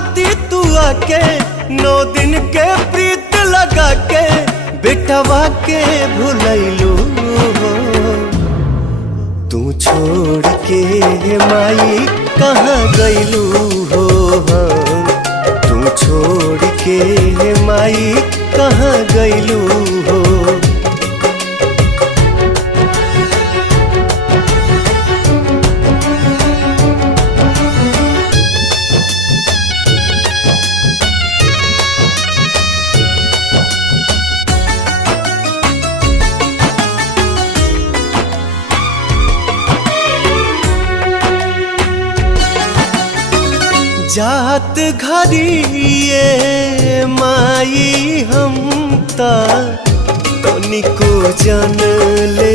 खाती तू आके 9 दिन के प्रीत लगा के बेटवा के भुलैलू हो। तू छोड़ के माई कहाँ गैलू हो। तू छोड़ के माई कहाँ गैलू हो। जात घरिए माई हम तनिको जन ले